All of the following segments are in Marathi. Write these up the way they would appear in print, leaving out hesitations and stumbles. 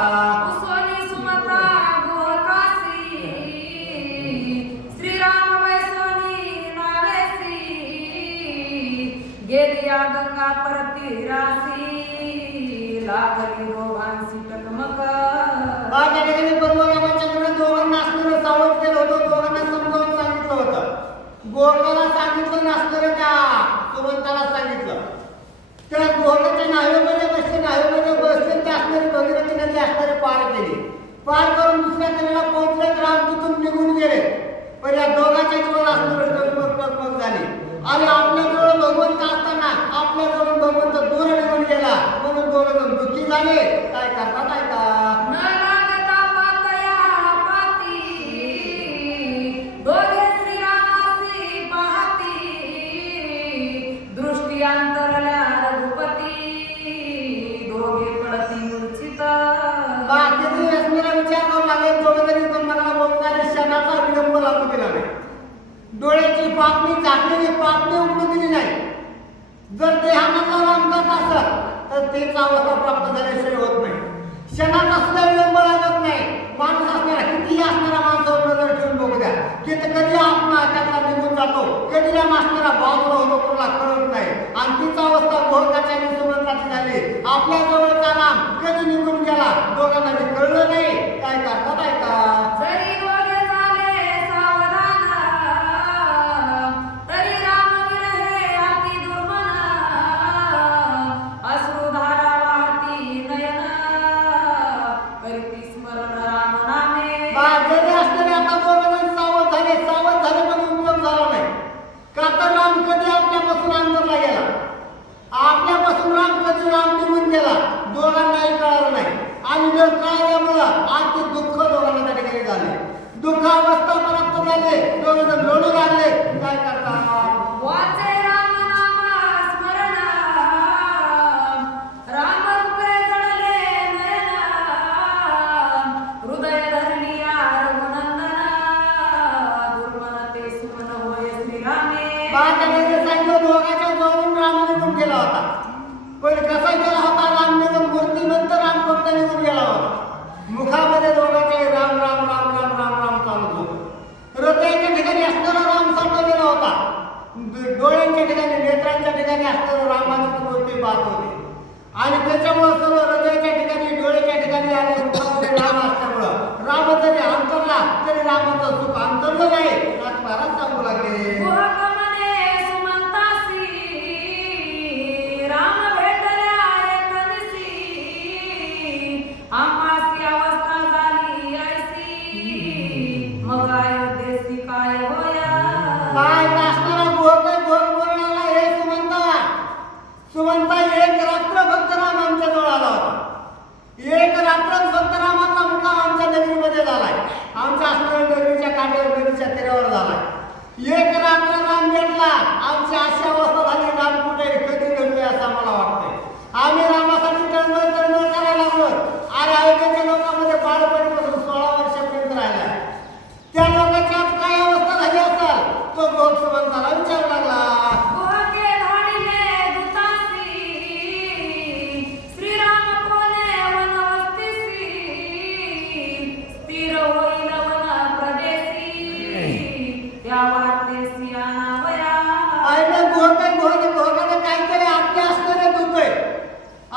कुसोनी सुमता गोकासी श्रीराम वैसोनी नावेसी गेलिया गंगा परती रासी लागली दोघांची टकमक. त्या ठिकाणी परमरामाचंद्र दोघांना असणारं सावध केलं होतं, दोघांना समजावून सांगितलं होतं. गोकाला सांगितलं नसणारं त्या सुमंताला सांगितलं. त्या गोकाच्या नावेमध्ये बसले ते असणारी भगीरथी नदी असणारी पार केली. पार करून दुसऱ्या तऱ्हेला पोहोचले तर राम तिथून निघून गेले. पण या दोघांच्या जीवन असणारं टकमक झाली. आणि आपल्याजवळ भगवंत असताना आपल्याजवळ भगवंत दूर निघून गेला म्हणून दोघ जण दुःखी झाले. काय करतात ऐका. डोळ्याची पापणी झाकलेली पापणी उघडू दिली नाही. जर देहामधला राम जात असत तर तेच अवस्था प्राप्त झाल्याशिवाय होत नाही. क्षणाचा सुद्धा विलंब लागत नाही. माणूस असणारा कितीही असणारा माणसावर नजर ठेवून बघू द्या की कधी आपण त्यातला निघून जातो, कधी राम असणारा बाजूला होतो कोणाला कळत नाही. आणि तीच अवस्था गोहकाची आणि सुमंताची झाली. आपल्या जवळचा राम कधी निघून गेला दोघांना कळलं नाही. काय करतात ऐका. आपल्यापासून राम कधी राम निघून गेला दोघांनाही कळालं नाही. आणि जर कळल्यामुळं आज ते दुःख दोघांना त्या ठिकाणी झाले. दुःख अवस्था प्राप्त झाले. दोघ जण रडू लागले. काय करतात. वाचे राम नाम स्मरण राम रूपे जडले नयन हृदय धरलिया रघुनंदन दुर्मन ते सुमन होय श्रीरामे. बाळाने सांगितलं दोघांच्या जवळून राम निघून गेला होता. पण कसा गेला होता. राम निघून मूर्तिमंत राम फक्त निघून गेला होता. मुखामध्ये दोघांचे राम राम राम राम राम राम चालू होतं. हृदयाच्या ठिकाणी असणारा राम साठवलेला होता. डोळ्यांच्या ठिकाणी नेत्रांच्या ठिकाणी असणारा रामाची मूर्ती पाहत होते. आणि त्याच्यामुळं सर्व हृदयाच्या ठिकाणी डोळ्याच्या ठिकाणी आले मुखामध्ये राम असल्यामुळं राम जरी अंतरला तरी रामाचं सुख अंतरलं नाही. आज महाराज सांगू लागले. सुमंता एक रात्र भक्त राम आमच्या जवळ आला होता. एक रात्र भक्त रामाचा मुक्काम आमच्या नगरीमध्ये झालाय. आमच्या असणाऱ्या नगरीच्या काठावर नदीच्या तीरावर झालाय. एक रात्र राम भेटला. आमची अशी अवस्था झाली राम कुठे कधी घडलोय असं आम्हाला वाटतंय. आम्ही रामासाठी तळमळ करायला लागलो. आणि अयोध्येच्या लोकांमध्ये बाळपणीपासून 16 वर्षापर्यंत राहिला. त्या लोकांची आज काय अवस्था झाली असेल तो गोप सुमंताला विचारू लागला.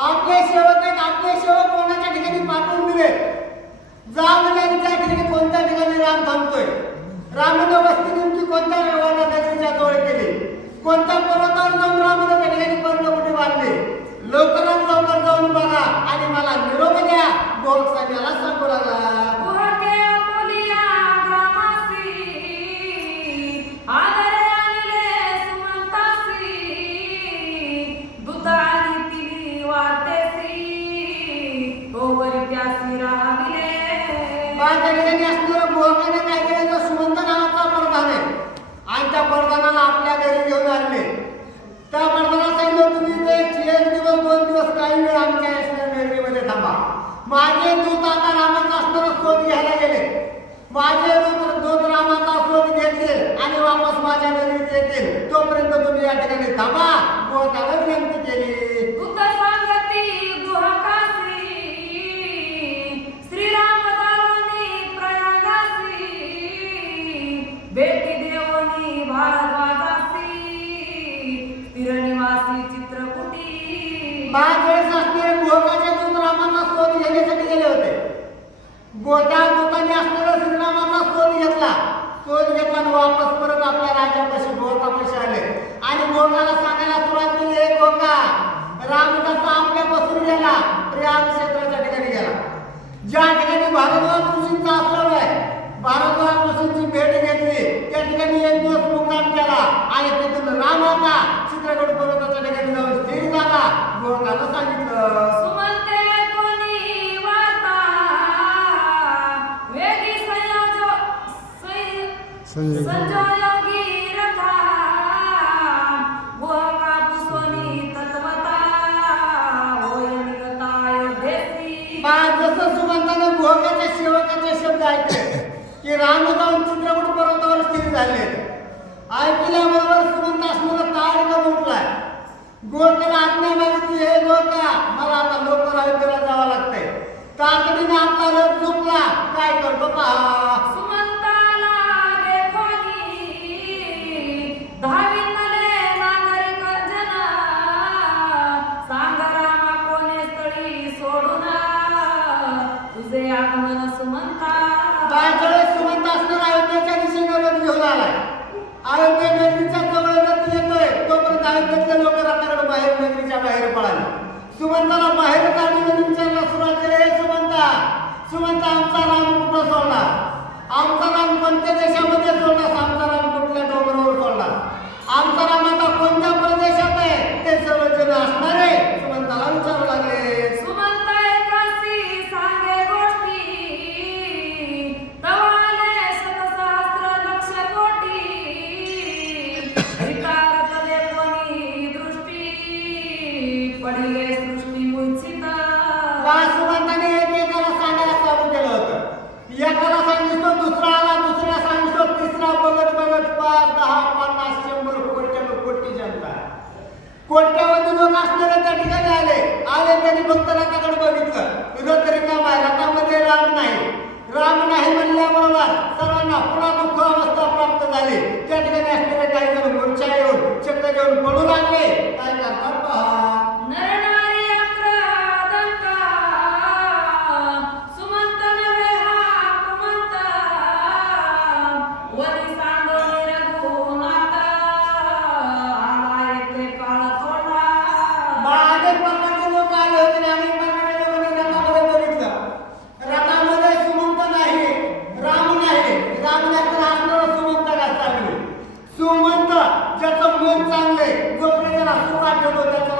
आपले सेवक कोणाच्या ठिकाणी पाठवून दिले. जा म्हणजे त्या ठिकाणी कोणत्या ठिकाणी राम थांबतोय. रामाने वस्ती नेमकी कोणत्या रावणा नगरीच्या जवळ केली. कोणत्या पर्वतावर जाऊन रामाने त्या ठिकाणी पर्णकुटी बांधली. लवकरात लवकर जाऊन बघा आणि मला निरोप द्या. गोरख साहेब याला सांगू लागला. काय केलं सुमंत नावाचा प्रधान आहे. आणि त्या प्रधानाला आपल्या घरी घेऊन आणले. त्या प्रधानाला सांगितलं तुम्ही एक दिवस 2 दिवस काही वेळ आमच्या नगरीमध्ये थांबा. माझे दूत आता रामाचा असणारा शोध घ्यायला गेले. माझे दूत रामाचा शोध घेतील आणि वापस माझ्या नगरीत येतील. तोपर्यंत तुम्ही या ठिकाणी थांबा. गोहकाला विनंती केली. गोट्या दुकानी असलेला श्रीरामाचा शोध घेतला आणि वापस परत आपल्या राजापाशी गोकापाशी आले आणि गोकाला सांगायला सुरुवात केली, हे गोका, राम जसा आपल्यापासून गेला प्रयाग क्षेत्राच्या ठिकाणी गेला, ज्या ठिकाणी भारद्वाज ऋषींचा आश्रम आहे, भारद्वाज ऋषींची भेट घेतली, त्या ठिकाणी एक दिवस मुक्काम केला आणि तिथून राम आता चित्रकूट पर्वताच्या ठिकाणी जाऊन स्थिर झाला. गोकाला सांगितलं, सुमंते कोणी वार्ता वेगी संजोगी रथा गोका पुसोनी तत्वता होय निगता अयोध्येसी. जसं सुमंतानं गोकाच्या सेवकाचे शब्द ऐकले की राम जाऊन चित्रकूट पर्वतावर स्थिर झाले, ऐकल्याबरोबर सुमंत असलेला ताडकन उठलाय. गोकाला आज्ञा मागितली, हे गोका, मला आता लवकर अयोध्येला जावं लागतंय. तातडीने आपला रथ झुकला, काय करतो पहा. सुमंताला देखोनी धाविनले नागरिक जना सांग रामा कोणे स्थळी सोडून तुझे आगमन सुमंता. बायकडे सुमंत असणार अयोध्येच्या दिशेने रथ घेऊन आलाय. अयोध्ये नगरीच्या जवळ रथ येतोय, तोपर्यंत अयोध्येतले लोक रथाकडे बाहेर नगरीच्या बाहेर पळाले. सुमंताला बाहेर काढून विचारला सुरुवात केली, हे सुमंता, सुमंता, आमचा राम कुठं सोडला? आमचा राम कोणत्या देशामध्ये सोडला? आमचा राम कुठल्या डोंगरावर सोडला? आमचा राम आता कोणत्या प्रदेशात आहे? ते सर्व जण असणारे सुमंताला विचारू लागले. सुमंत एकासी सांगे गोष्टी तवाले शतसहस्र लक्ष कोटी विकारत देखोनी दृष्टी पडिले सृष्टी मूर्छित. सुमंताने एकेकाला सांगायला चालू केलं होतं. एकाला सांगितलं, दुसरा आला, दुसऱ्याला सांगितलं, तिसरा बघत बघत 5, 10, 50, 100 कोटी जनता, कोट्यावधी लोक असणारे त्या ठिकाणी आले. त्यांनी फक्त रथाकडे बघितलं, रथ रिकामा आहे, रथामध्ये राम नाही म्हणल्याबरोबर सर्वांना पुन्हा दुःख अवस्था प्राप्त झाली. त्या ठिकाणी असलेले काही जण मूर्छा येऊन चक्कर येऊन पडू लागले. काय करतात पहा. नरनारी अक्रादंता सुमंत नव्हे हा कुमंत वदी सांडोनी रघुनाथ आला येथे काळ थोडा. अनेक प्रकारचे लोक आले होते आणि अनेक प्रकारचे लोकांनी रथामध्ये बघितलं. रथामध्ये सुमंत नाही, राम नाही तर असणारा सुमंत का चांगले? सुमंत ज्याचं मन चांगले, जो प्रजेला सुख आठवतो त्याचं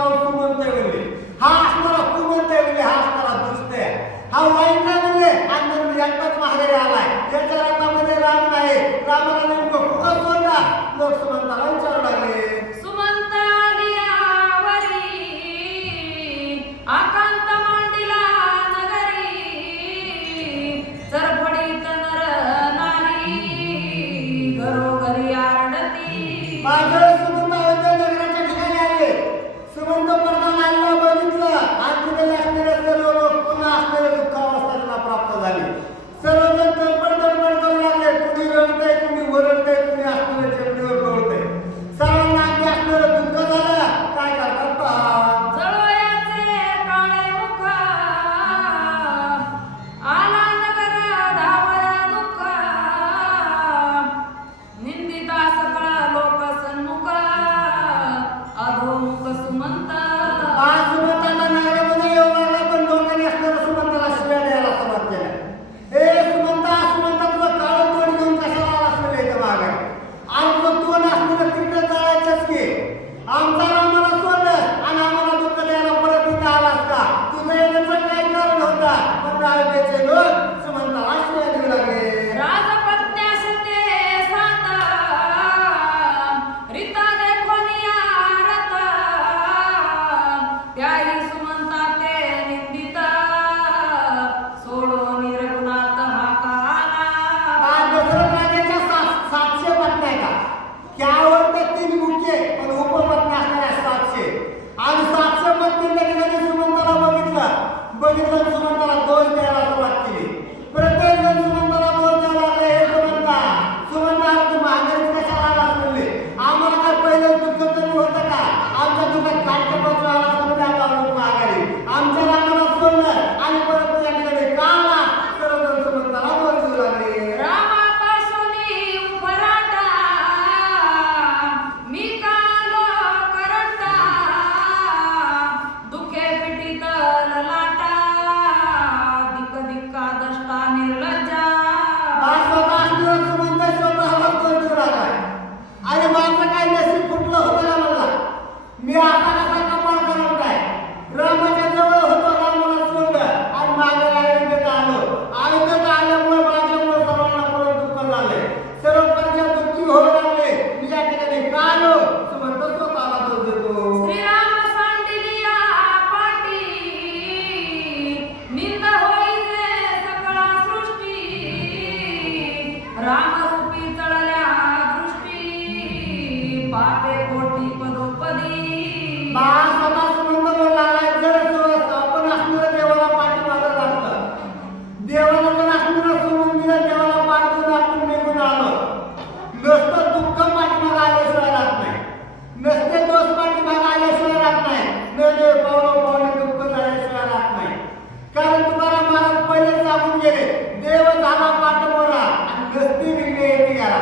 गेले. देव झाला पाठमोरा आणि नसती विघ्ने येते गेला.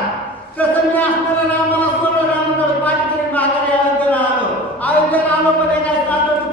तसं मी असताना रामाला सोडलं, रामाकडे पाठ करून माघारी अयोध्येला आलो. अयोध्येला आलो मध्ये काय सासर